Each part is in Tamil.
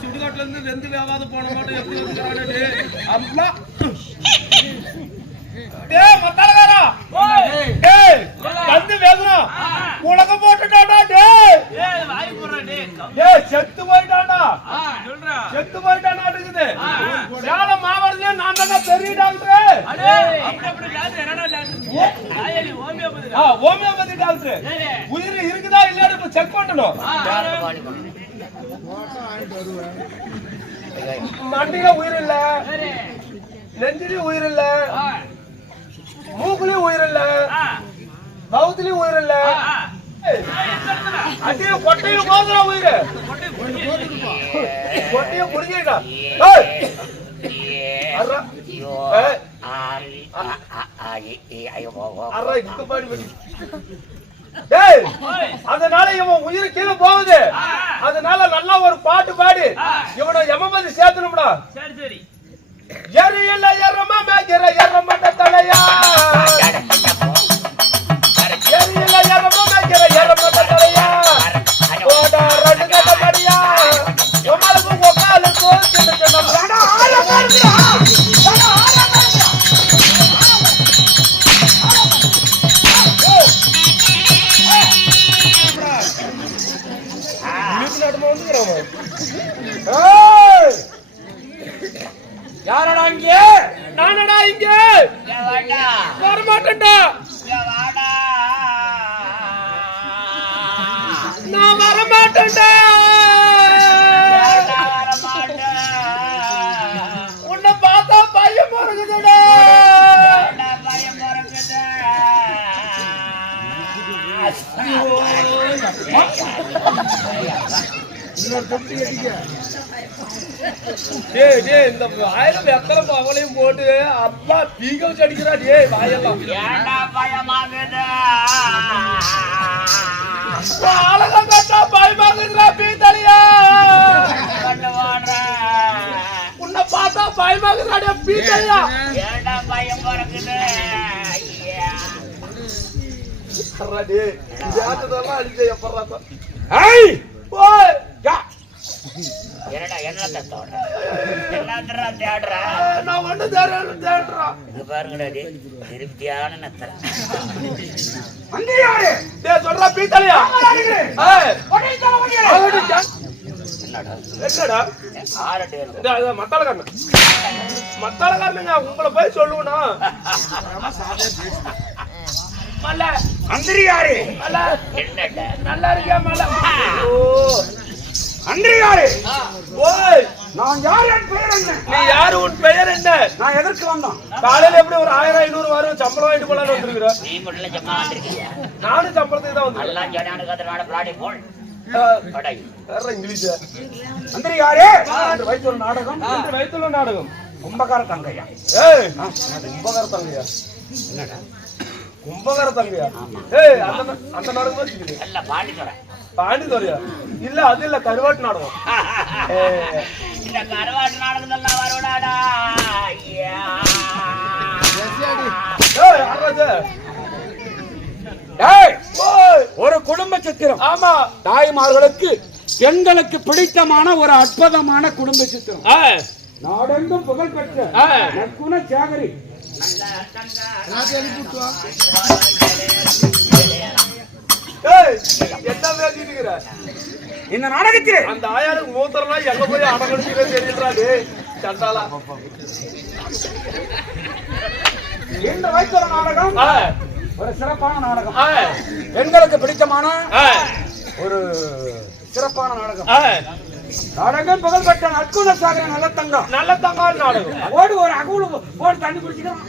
சுடுகாட்டுல இருந்து வெந்து வேவாத போன மாட்டோம் எப்படி வந்துக்கிறானே அம்மா டேய் மத்தலகாரா டேய் வந்து வேகுறா உலக போட்டுட்டாடா டேய் வாய் போறா டேய் செத்து போய்டாடா சொல்றா செத்து போய்டானா இருக்குது யால மாவர்ல நான் தான் பெரிய டாக்டர் அடே அப்படி டாக்டர் என்னடா டாக்டர் ஆயலி ஹோமியோபதி டாக்டர் உயிர் இருக்குதா இல்லையா செக் பண்ணனும் மண்டையில உயிர் இல்ல நெஞ்சிலயும் உயிர் இல்ல மூக்குலயும் உயிர் இல்ல மவுத்துலயும் உயிர் இல்ல அடியே கொட்டையில போதுற உயிர் கொட்டைய புடிங்கடா அரா அரா இங்க பாடி டேய் அதனால இவன் உயிர் கீழ போகுது அதனால நல்லா ஒரு பாட்டு பாடி இவனை யமபதி சேர்த்தணும்டா சரி சரி எரியல எரமா மேகிற எரமட்ட தலையா எரியல எரமா மேகிற எரமட்ட தலையா ஓடா ரடுகட கடியா உமலுக்கு ஒகாலுக்கு சின்னச்சன ரடா ஆள மாறுடா ரடா ஆள மாறுடா வீட்ல வந்துங்கறாமா ஏய் யாரடா இங்க நானடா இங்க வாடா வர மாட்டேன்டா வாடா நான் வர மாட்டேன்டா வர மாட்டேன் உன்னை பார்த்தா பயம் வருகுதுடா பயம் வருகுது இன்னொரு தொட்டி அடிக்க டேய் டேய் இந்த வாயில வெத்தல பவளையும் போட்டு அப்பா பீக வச்சு அடிக்கிறா டேய் வாயெல்லாம் ஏண்டா பயமாகுது அழகா கட்டா பயமாகுதுடா பீத்தலியா கண்டவாடா உன்னை பார்த்தா பயமாகுதுடா டேய் பீத்தலியா ஏண்டா பயம் வரக்குது அரா டேய் யாத்ததெல்லாம் அடிச்சே எப்பறா ஏய் ஓய் யா என்னடா என்ன தத்தோட என்னடா தேடுற நான் வந்து தேடுறா இங்க பாருங்கடா டேய் திருப்தியான நத்தற அங்க யாரு டேய் சொல்றா பீத்தலையா ஏய் ஒடிச்சல ஒடிச்சல என்னடா என்னடா ஆற டேய் டேய் மத்தலகாரங்க உங்களை போய் சொல்லுவனா மல்ல அந்திரி யாரு மல்ல என்னடா நல்லா இருக்கியா மல்ல ஓ அன்றியாரே ஓய் நான் யார் என் பெயர் என்ன நீ யார் உன் பெயர் என்ன நான் எதற்கு வந்தேன் காலையில எப்படி ஒரு 1000 500 வரும் சம்பளம் வாங்கிட்டு போலாம்னு வந்திருக்கற நீ மட்டும் சம்பளம் வாங்கிருக்கியா நானும் சம்பளத்துக்கு தான் வந்தேன் எல்லாம் ஜனான கதறான பிளாடி போல் அடை வேற இங்கிலீஷ் அன்றியாரே இந்த வயித்துல நாடகம் இந்த வயித்துல நாடகம் கும்பகார தங்கையா ஏய் கும்பகார தங்கையா என்னடா கும்பகார தங்கையா ஏய் அந்த நாடகம் வச்சிருக்கீங்க எல்லாம் பாண்டிதுரையா இல்ல அது இல்ல கருவாட்டு நாடகம் இந்த கருவாட்டு நாடகம் எல்லாம் வருவாடா ஒரு குடும்ப சித்திரம் ஆமா தாய்மார்களுக்கு பெண்களுக்கு பிடித்தமான ஒரு அற்புதமான குடும்ப சித்திரம் நாடெங்கும் புகழ் பெற்ற நற்குண சேகரி என்ன பேசிட்டு இந்த நாடகத்திலே அந்த ஆயாருக்கு மூத்தரெல்லாம் எங்க போய் அடங்கடிச்சுக்கே தெரியறாரு சண்டாலா இந்த வயசுல நாடகம் ஒரு சிறப்பான நாடகம் பெண்களுக்கு பிடித்தமான ஒரு சிறப்பான நாடகம் நாடகம் புகழ்பெற்ற நற்குண சாகர நல்ல தங்கம் நாடகம் ஓடு ஒரு அகூடு போட்டு தண்ணி குடிச்சுக்கலாம்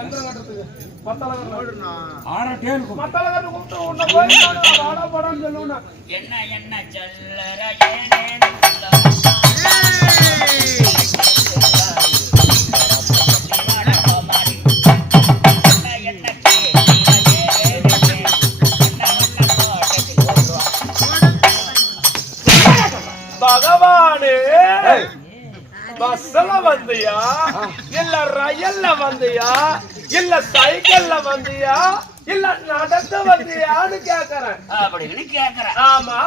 எந்திரம் கட்டுறதுக்கு மத்தால கட்டு கூப்பிட்டு உன்னை போய் வாடா படான்னு சொல்லுவேன். என்ன சொல்லற பகவானே, பஸ்ல வந்தியா இல்ல ரயில்ல வந்தியா இல்ல சைக்கிள்ல வந்தியா இல்ல நடந்து வந்தியான்னு கேக்குறேன். அப்படின்னு கேக்குறேன். ஆமா,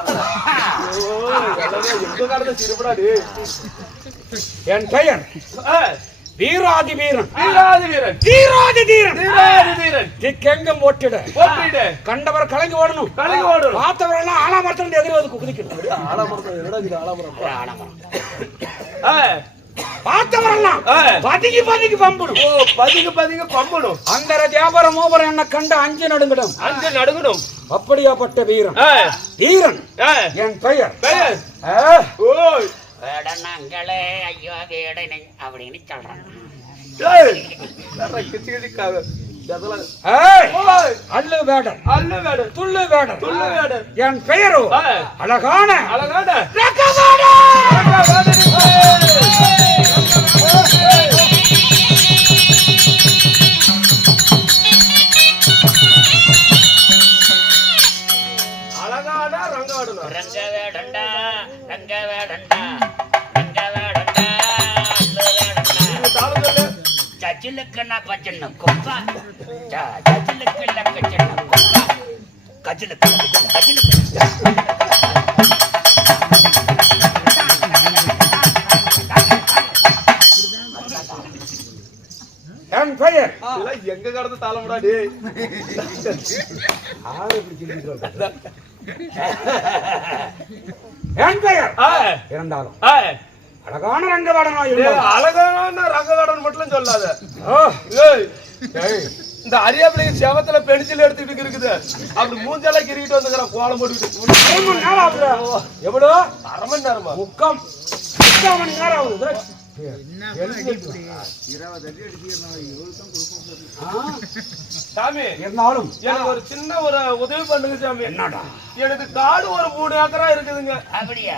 எங்க கடந்த சிறுபடாது. என் பெயர் வீராதி வீரன். வீராதி வீரன், வீராதி வீரன், வீராதி வீரன். திக்கெங்கும் ஓட்டிட ஓட்டிடு, கண்டவர் கலங்கி ஓடணும், கலங்கி ஓடணும். பார்த்தவரெல்லாம் ஆலாமரத்திலிருந்து எதிர்வது குதிக்கணும். ஆலமரம் பார்த்தவரெல்லாம் பதுங்கி பதுங்கி பம்பணும். ஓ, பதுங்கி பம்பணும். அந்த வியாபார மூவரம் என்ன கண்டு அஞ்சு நடுங்கிடும், அஞ்சு நடுங்கணும். அப்படியாப்பட்ட வீரன் வீரன் என் பெயர். ஓய், வேடனாங்களே ஐயோ வேடனை அப்படின்னு சொல்றான். அல்லு வேடன், அல்லு வேடன், துள்ளு வேடன், துள்ளு வேடன். என் பெயரோ அழகான அழகான கஜிலுக்குன்னா பச்சன்னு கொப்பா, கஜிலுக்குள்ள கச்சன்னு கொப்பா, கஜிலுக்கு என் பெயர். எங்க கடந்து தாளமுடாடி என் பெயர் இருந்தாலும் அழகான ரங்கவாடனா. அழகான ரங்கவாடன் மட்டும் சொல்லாத. இந்த அரியாப்பிள்ளைங்க செவத்துல பென்சில் எடுத்துக்கிட்டு இருக்குது. அப்படி மூஞ்செல்லாம் கிரிக்கிட்டு வந்துக்கிறான் கோலம் போட்டுக்கிட்டு. எவ்வளோ? அரை மணி நேரமா? முக்கால் மணி நேரம் ஆகுது. சாமி, இருந்தாலும் எனக்கு ஒரு சின்ன ஒரு உதவி பண்ணுங்க சாமி. என்னடா? எனக்கு காடு ஒரு 3 ஏக்கரா இருக்குதுங்க. அப்படியா?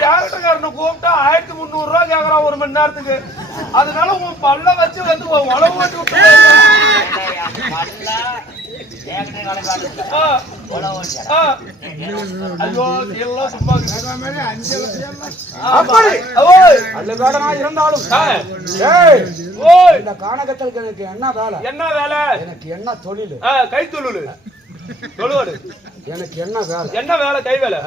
கேரக்டர்காரனை கூப்பிட்டா 1300 ரூபாய் கேக்குறான் ஒரு மணி நேரத்துக்கு. அதனால உன் பல்ல வச்சு வந்து உழவு ஓட்டி விட்டு இருந்தாலும் இந்த கானகத்தலுக்கு எனக்கு என்ன வேலை? என்ன வேலை? எனக்கு என்ன தொழில்? கை தொழில். தொழுவாடு. எனக்கு என்ன வேலை? என்ன வேலை? கை வேலை.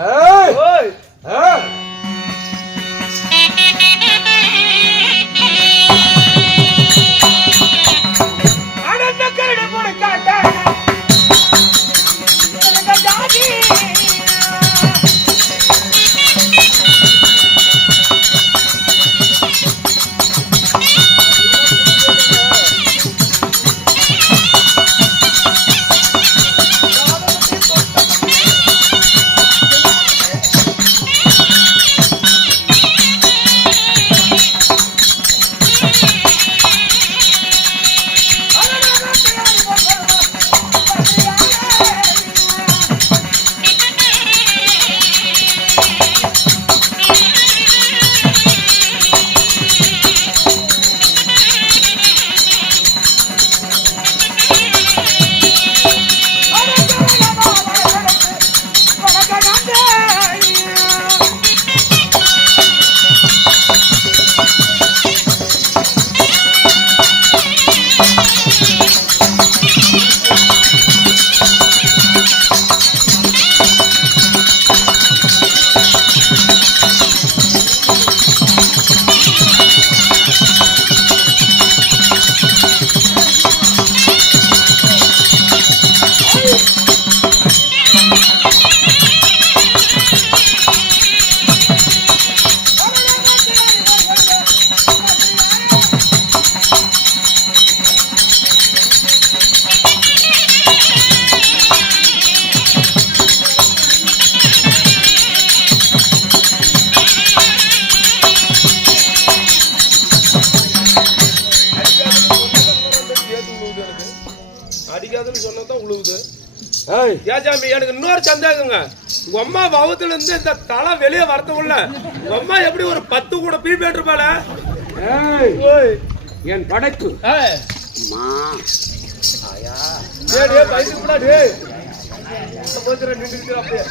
அடிக்காதுன்னு சொன்னதான் உழுவுது. ஏய் ஏஜாமி எனக்கு இன்னொரு சந்தேகங்க. உங்க அம்மா பவத்துல இருந்து இந்த தலை வெளியே வரத்துக்குள்ள உங்க அம்மா எப்படி ஒரு 10 கூட பீ பேட்டிருப்பாள? ஏய் என் படைப்பு அம்மா ஆயா பைக்கு கூட டேய் நின்றுட்டு அப்படியே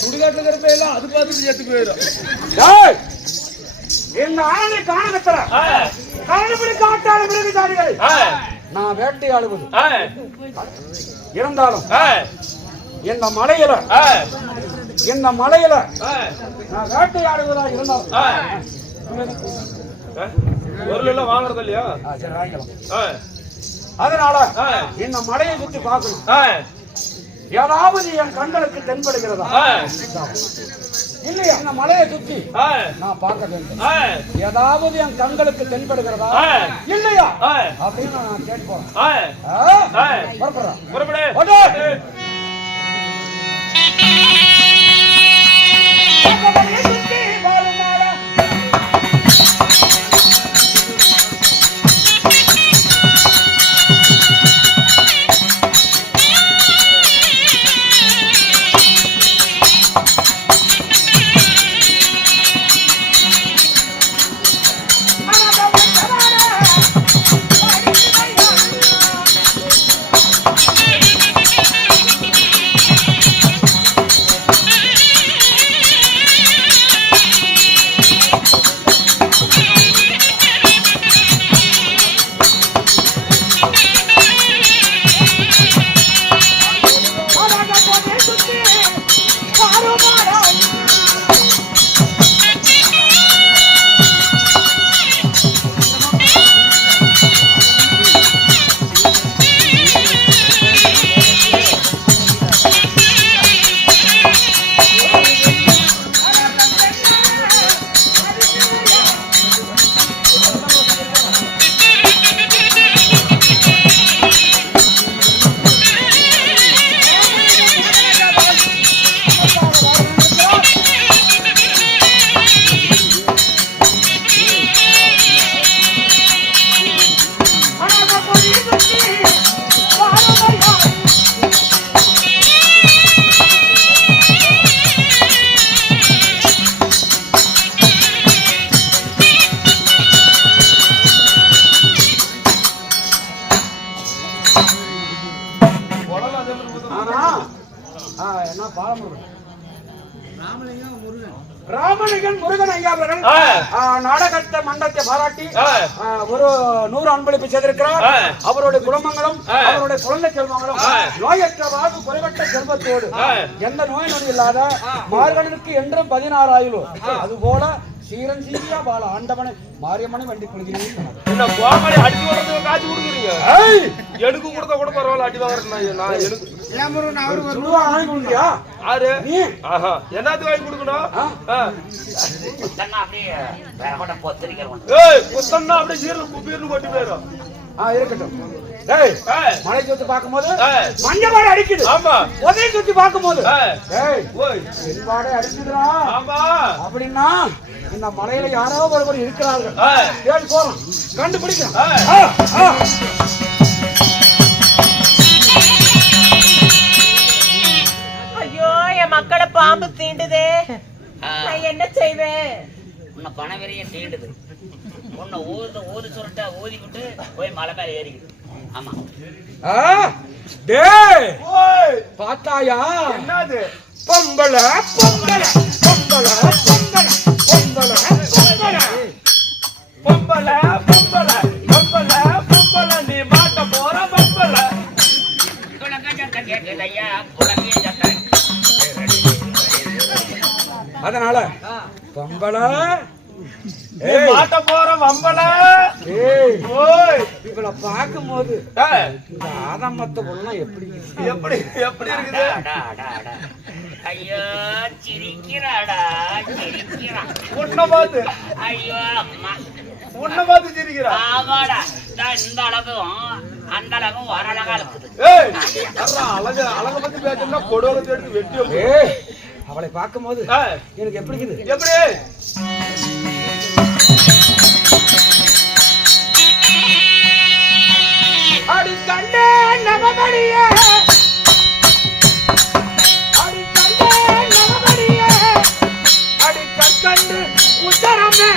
சுடுகாட்டுல இருக்கிற எல்லாம் அது பார்த்துட்டு செத்து போயிடும். இந்த ஆணை காணகத்தர கரடுபடி காட்டாத மிருகசாலிகள் நான் வேட்டையாடுவது இருந்தாலும் இந்த மலையில நான் வேட்டையாடுவதா இருந்தாலும் பொருள் எல்லாம் வாங்குறது இல்லையா? சரி வாங்கிக்கலாம். அதனால இந்த மலையை சுத்தி பார்க்கணும். ஏதாவது என் கண்களுக்கு தென்படுகிறதா இல்லையா? இந்த மலையை சுத்தி நான் பார்க்க வேண்டும். ஏதாவது என் கண்களுக்கு தென்படுகிறதா இல்லையா அப்படின்னு நான் கேட்போம். ராமலிங்கன் முருகன் ஐயா அவர்கள் நாடகத்தை மண்டத்தை பாராட்டி ஒரு 100 அன்பளிப்பு செய்திருக்கிறார். அவருடைய குடும்பங்களும் அவருடைய குழந்தை செல்வங்களும் நோயற்ற வாழ்வு குறைவற்ற செல்வத்தோடு எந்த நோய் நொடி இல்லாத மார்கனுக்கு என்றும் 16 ஆயுள் அது போல சீரன் சீரியா பால ஆண்டவனை மாரியம்மனை வண்டி குளிக்கிறீங்க. என்ன கோமாளி அடி வரது காட்சி கொடுக்குறீங்க? எனக்கு கொடுத்த கூட பரவாயில்ல, அடி வாங்குறேன் நான். எனக்கு சுடுவா வாங்கி கொடுக்கியா? ஆறு நீ என்னது வாங்கி கொடுக்கணும்? புத்தன்னா அப்படியே சீரல் குப்பீர்னு கொட்டி போயிடும். இருக்கட்டும். மலை சுத்தி பார்க்கும்போது மஞ்சள் அடிக்குது. ஆமா. உதவி சுத்தி பார்க்கும்போது வாடை அடிக்குதுடா. ஆமா. அப்படின்னா இந்த மலையில யாரோ ஒருவர் இருக்கிறார்கள். ஏழு போறோம் கண்டுபிடிக்கிறோம். ஐயோ என் மக்களை பாம்பு தீண்டுதே, நான் என்ன செய்வேன்? உன்னை பணவெறிய தீண்டுது. உன்னை ஊது சுருட்டா ஊதி விட்டு போய் மலை மேல ஏறிக்குது. ஆமா. பாத்தாயா என்னது? பொம்பள பொம்பள பொம்பள பொம்பள பொம்பள பொம்பள பொம்பள பொம்பள பொம்பள நீ மாட்ட போற பொம்பள. அதனால பொம்பள மாட்ட போற வம்பள. இவளை பார்க்கும் போது இந்த ஆதமத்தை உள்ள எப்படி எப்படி எப்படி இருக்குது? ஐயோ சிரிக்கிறாடா சிரிக்கிறா. உன்னை பார்த்து ஐயோ அம்மா உன்னை பார்த்து சிரிக்கிறா. ஆமாடா இந்த அளவும் அந்த அளவுக்கு ஒரு அழகா இருக்குது. ஏய் அழக பத்தி பேசணும்னா கொடுவலத்தை எடுத்து வெட்டி அவளை பார்க்கும்போது எனக்கு எப்படி இருக்குது? எப்படி அடி கண்ணே நவமணியே, அடி கண்ணே நவமணியே, அடி கற்கண்டு உத்தரமே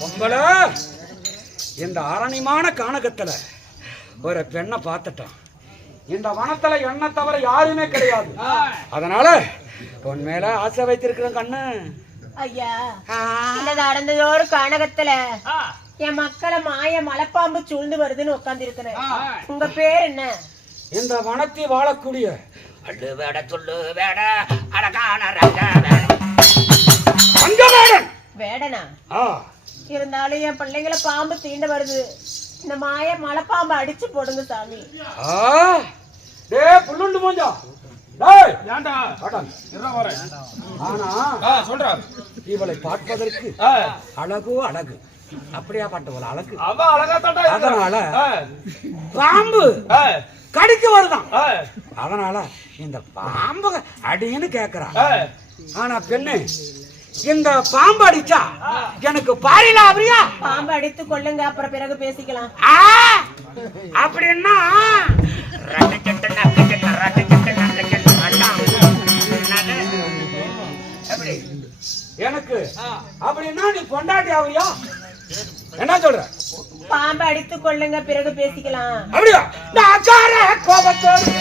மங்களா இந்த அரணிமான கானகத்துல ஒரு பெண்ணை பார்த்துட்டான். இந்த வனத்துல என்ன தவிர யாருமே கிடையாது. அதனால உன் மேல ஆசை வைத்திருக்கிறேன் கண்ணு. ஐயா இந்த நடந்ததோரு கானகத்துல என் மக்களை மாய மலைப்பாம்பு சூழ்ந்து வருதுன்னு உட்கார்ந்து இருக்கிறேன். உங்க பேர் என்ன? இந்த வனத்தை வாழக்கூடிய அள்ளு வேட சொல்லு வேட அழகான ரங்க அங்க வேடன். வேடனா? இருந்தாலும் என் பிள்ளைங்களை பாம்பு தீண்ட வருது. இந்த மாய மலைப்பாம்பு அடிச்சு போடுங்க சாமி. டேய் புல்லுண்டு போஞ்சா. டேய் ஏண்டா அடங்க இறா வரேன். ஆனா சொல்றா இவளை பார்ப்பதற்கு அழகோ அழகு. அப்படியே பாட்டவள அழகு. அவ அழகா தாண்டா. அதனால பாம்பு கடிக்க வருதான். அதனால இந்த பாம்பு அடின்னு கேக்குறான். ஆனா பெண்ணு இந்த பாம்பு அடிச்சா எனக்கு பாரில அப்படியா? பாம்பு அடித்து கொள்ளுங்க, அப்புறம் பிறகு பேசிக்கலாம். அப்படின்னா எனக்கு அப்படின்னா நீ பொண்டாட்டி ஆவியா? என்ன சொல்ற? பாம்பு அடித்து கொள்ளுங்க, பிறகு பேசிக்கலாம். அப்படியா? கோபத்தோடு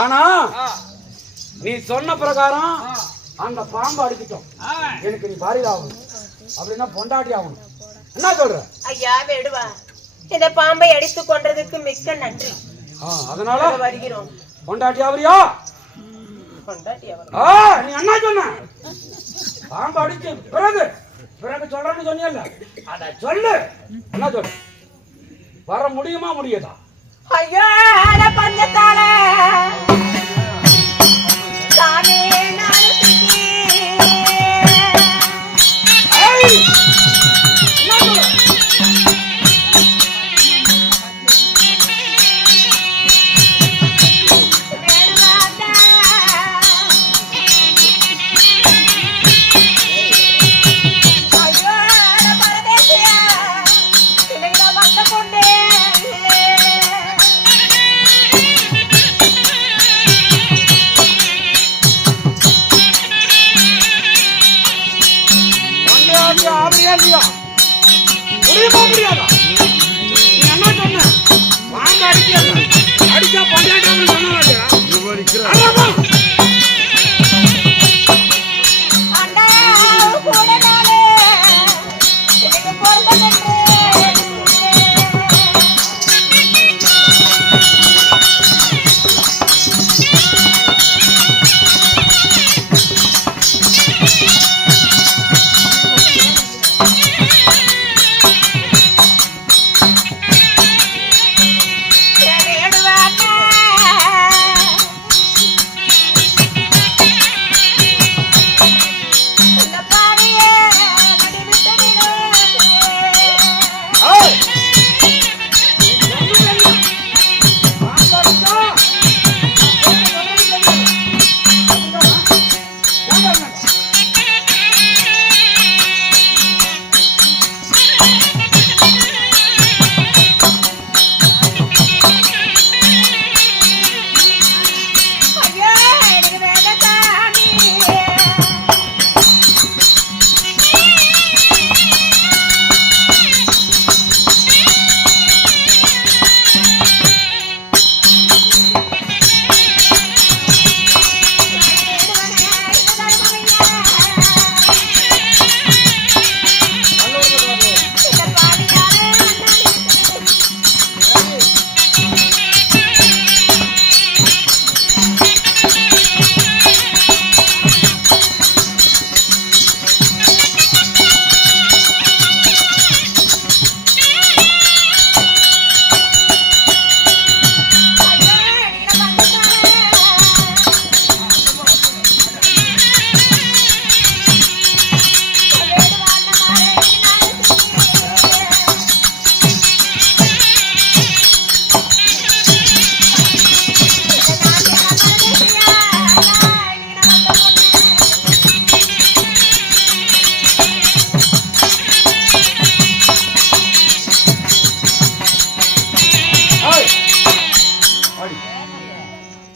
ஆனா நீ சொன்ன பிரகாரம் அந்த பாம்பு அடிச்சிட்டோம். எனக்கு நீ பாரிதா ஆகணும், அப்படின்னா பொண்டாட்டி ஆகணும். என்ன சொல்ற? ஐயா வேடுவா, இந்த பாம்பை அடித்து கொன்றதுக்கு மிக்க நன்றி. அதனால வருகிறோம். பொண்டாட்டி ஆவறியா? பொண்டாட்டி நீ என்ன சொன்ன? பாம்பு அடிச்சு பிறகு பிறகு சொல்றேன்னு சொன்னியல்ல, அத சொல்லு. என்ன சொல்லு? வர முடியுமா முடியாதா? ஐயோ பஞ்சத்தால சாமி நானு சிக்கி. முடியுமா முடியாதா? நீ என்ன சொன்ன? பாம்பு அடிச்சா பொண்டாட்டி சொன்ன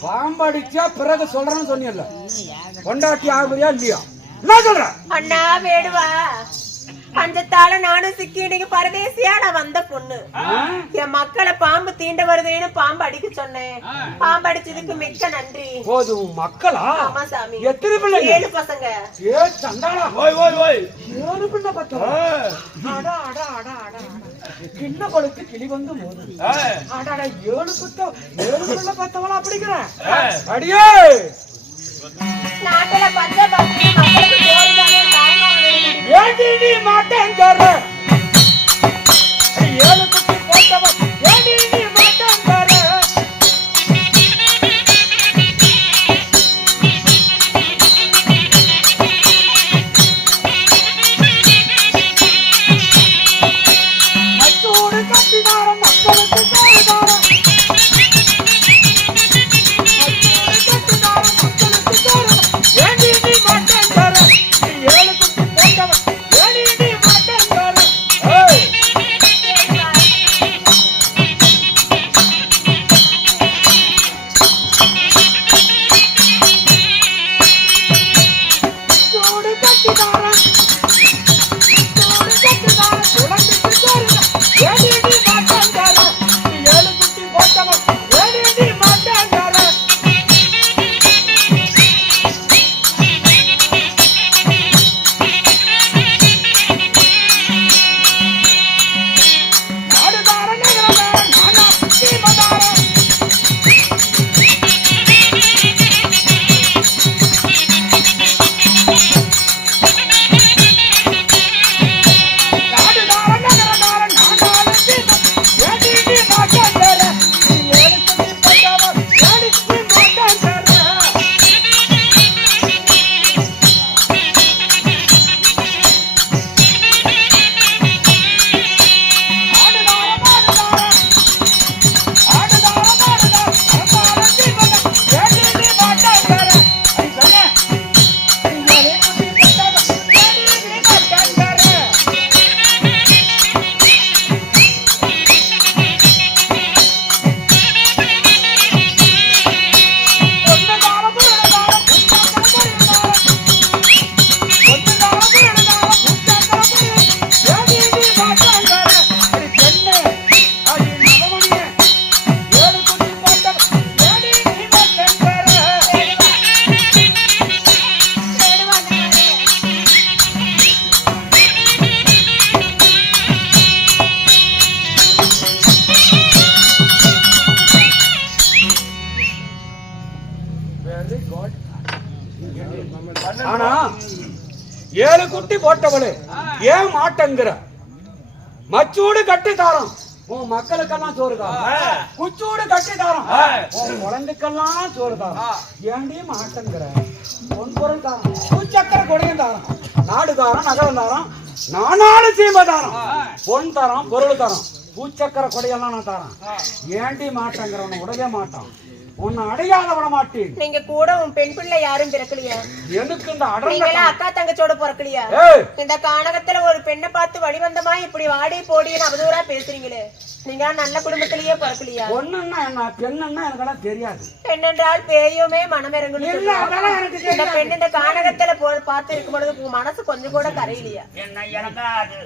பாம்படிச்சா பிறகு சொல்றேன்னு சொன்னியல்ல, பொண்டாட்டி ஆகுறியா இல்லையா? என்ன சொல்ற? அண்ணா வேடுவா, பஞ்சத்தால நானும் சிக்கி இன்னைக்கு பரதேசியா நான் வந்த பொண்ணு. என் மக்களை பாம்பு தீண்ட வருதுன்னு பாம்பு அடிக்க சொன்னேன். பாம்பு அடிச்சதுக்கு மிக்க நன்றி. போதும் மக்களா? ஆமா சாமி. எத்தனை பிள்ளைங்க? 7 பசங்க. ஏ சண்டாளா, ஓய் ஓய் ஓய் 7 பிள்ளை பத்தா? அடா அடா அடா அடா, கிண்ண கொளுத்து கிளி வந்து மோது. அடாடா 7 பிள்ளை பத்தவளா அப்படிங்கிற? அடியே நாட்டுல பஞ்ச பத்தி மக்களுக்கு போரிடானே தாய்மாமன் ஏண்டி நீ மாட்டேங்கற? 7 குட்டி போட்டவ ஏண்டி நீ மாட்டேங்கற? மத்தோடு கட்டினார மக்களுக்கு சேதார. ஏண்டி நீ மாட்டேங்கற? 7 குட்டி போட்டவ ஏண்டி நீ மாட்டேங்கற? 7 குட்டி போட்டவளே ஏன் மாட்டங்கிற? மச்சூடு கட்டி தாரம் உன் மக்களுக்கெல்லாம் சோறு தாரம், குச்சூடு கட்டி தாரம் உன் குழந்தைக்கெல்லாம் சோறு தாரம். ஏண்டி மாட்டங்கிற? பொன் பொருள் தாரம், பூச்சக்கர கொடையும் தாரம், நாடு தாரம், நகரம் தாரம், நானாலு சீமை தாரம், பொன் தரம், பொருள் தரம், பூச்சக்கர கொடையெல்லாம் நான் தாரம். ஏண்டி மாட்டங்கிற? உன்னை உடவே மாட்டான், உன்னை அடையாத விட மாட்டேன். நீங்க கூட உன் பெண் பிள்ளை யாரும் பிறக்கலையா? எனக்கு இந்த அடங்க நீங்களா அக்கா தங்கச்சோட பிறக்கலையா? இந்த கானகத்துல ஒரு பெண்ணை பார்த்து வழிவந்தமா இப்படி வாடி போடின்னு அவதூறா பேசுறீங்களே, நீங்க நல்ல குடும்பத்திலேயே பிறக்கலையா? பொண்ணுன்னா என்ன, பெண்ணுன்னா எனக்கெல்லாம் தெரியாது. பெண் என்றால் பேயுமே மனமிறங்கணும். இந்த பெண் இந்த கானகத்துல பார்த்து இருக்கும் பொழுது உங்க மனசு கொஞ்சம் கூட கரையிலையா? என்ன எனக்கா அது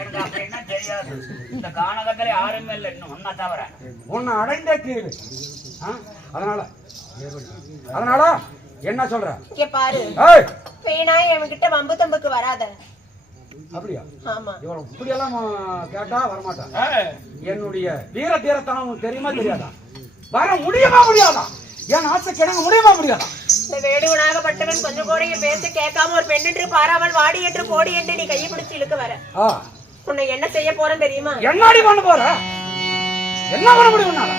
எனக்கு அப்படி என்ன தெரியாது. இந்த கானகத்துல யாருமே இல்லை இன்னும் ஒன்னா தவிர. உன்னை அடைந்த கீழ் அதனால என்ன சொல்ற? இங்க பாரு, வீணா என்கிட்ட வம்பு தம்புக்கு வராத. அப்படியா? ஆமா. இவள இப்படி எல்லாம் கேட்டா வரமாட்டான். என்னுடைய வீர தீரத்தனம் தெரியுமா தெரியாதா? வர முடியுமா முடியாதா? என் ஆசை கிணங்க முடியுமா முடியாதா? இந்த வேடுவனாகப்பட்டவன் கொஞ்சம் கூட என் பேச கேட்காம ஒரு பெண் என்று பாராமல் வாடி என்று போடி என்று நீ கையை பிடிச்சு இழுக்க வர. உன்னை என்ன செய்ய போறேன் தெரியுமா? என்னடி பண்ண போற? என்ன பண்ண முடியும்?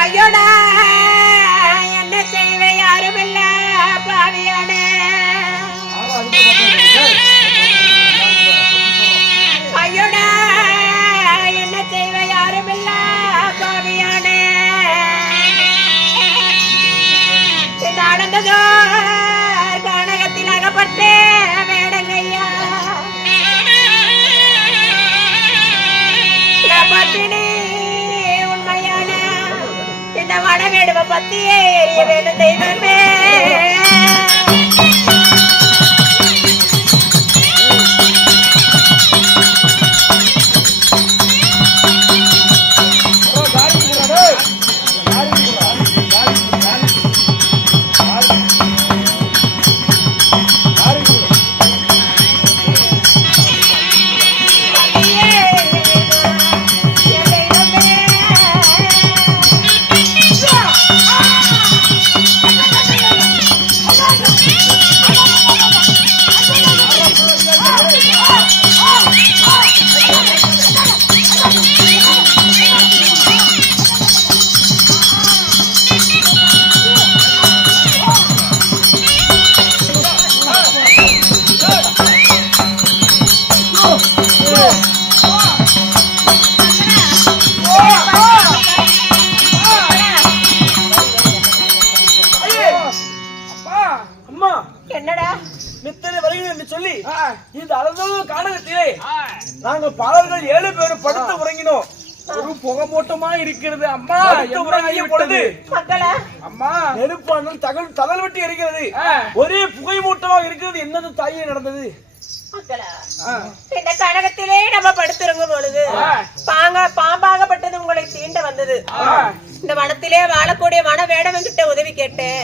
ஐயோடா என்ன செய்வே யாரும் இல்ல பாவியானே. ஐயோடா என்ன செய்வே யாரும் இல்ல பாவியானே. நடந்ததோ கானகத்தில் அகப்பட்டு வேடங்கையா பத்தினி உண்மையான இந்த வடவேடுவ பத்தியே எரிய வேண்டும் தெய்வமே. நாங்க பாலர்கள் 7 பேரும் படுத்து உறங்கினோம். ஒரு புகமூட்டமா இருக்கிறது அம்மா. பொழுது அம்மா நெருப்பானல் தகல் வெட்டி எரிக்கிறது. ஒரே புகை மூட்டமாக இருக்கிறது. என்னது தாயே நடந்தது? இந்த கனகத்திலே நம்ம படுத்திருக்கும் பொழுது பாம்பாகப்பட்டது உங்களை தீண்ட வந்தது. இந்த வனத்திலே வாழக்கூடிய வன வேடவன்கிட்ட உதவி கேட்டேன்.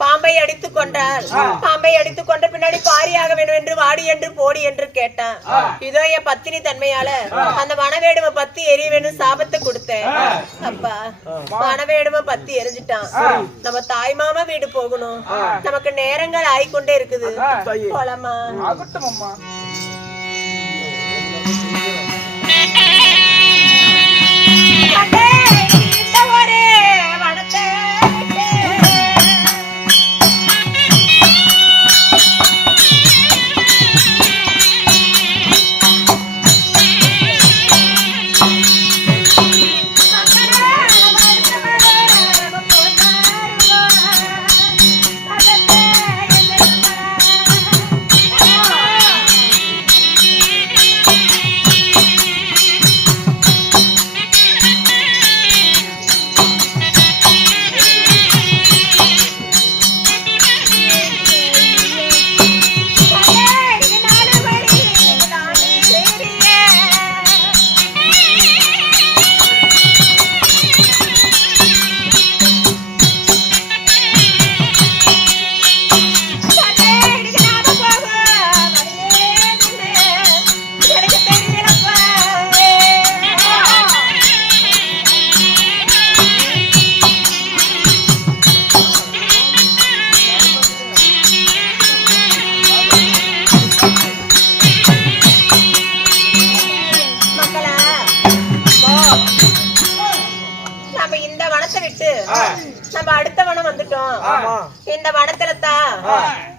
பாம்பை அடித்துக் கொண்டால் பாம்பை அடித்துக் கொண்ட பின்னாடி பாரியாக வேண்டும் என்று வாடி என்று போடி என்று கேட்டான். இதோ என் பத்தினி தன்மையால அந்த வனவேடும பத்தி எரிய வேண்டும் சாபத்தை கொடுத்தேன். அப்பா வனவேடும பத்தி எரிஞ்சிட்டான். நம்ம தாய் மாமா வீடு போகணும். நமக்கு நேரங்கள் ஆயிக்கொண்டே இருக்குது. போலாமா? ஆகட்டும் அம்மா.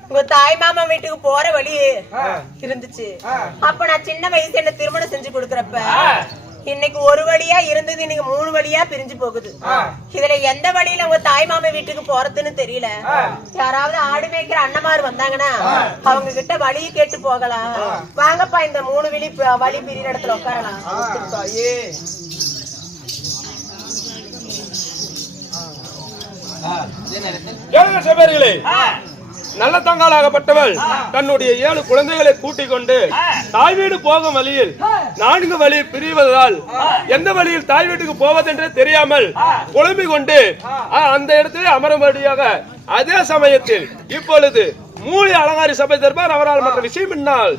உங்க தாய் மாமா வீட்டுக்கு போற வழி இருந்துச்சு. அப்ப நான் சின்ன வயசு என்ன திருமணம் செஞ்சு கொடுக்கறப்ப இன்னைக்கு ஒரு வழியா இருந்தது, இன்னைக்கு 3 வழியா பிரிஞ்சு போகுது. இதுல எந்த வழியில உங்க தாய் மாமா வீட்டுக்கு போறதுன்னு தெரியல. யாராவது ஆடு மேய்க்கிற அண்ணமாரு வந்தாங்கன்னா அவங்க கிட்ட வழியை கேட்டு போகலாம். வாங்கப்பா, இந்த 3 வழி பிரியிற இடத்துல உட்காரலாம். கேளுங்க சபேரிகளே, நல்ல தங்காளாகப்பட்டவள் தன்னுடைய 7 குழந்தைகளை கூட்டிக் கொண்டு தாய் வீடு போகும் வழியில் 4 வழி பிரிவதால் எந்த வழியில் தாய் வீட்டுக்கு போவதென்றே தெரியாமல் குழம்பிக் கொண்டு அந்த இடத்திலே அமரும்படியாக அதே சமயத்தில் இப்பொழுது மூலி அலங்காரி சபை தருவார். அவரால் மற்ற விஷயம் என்னால்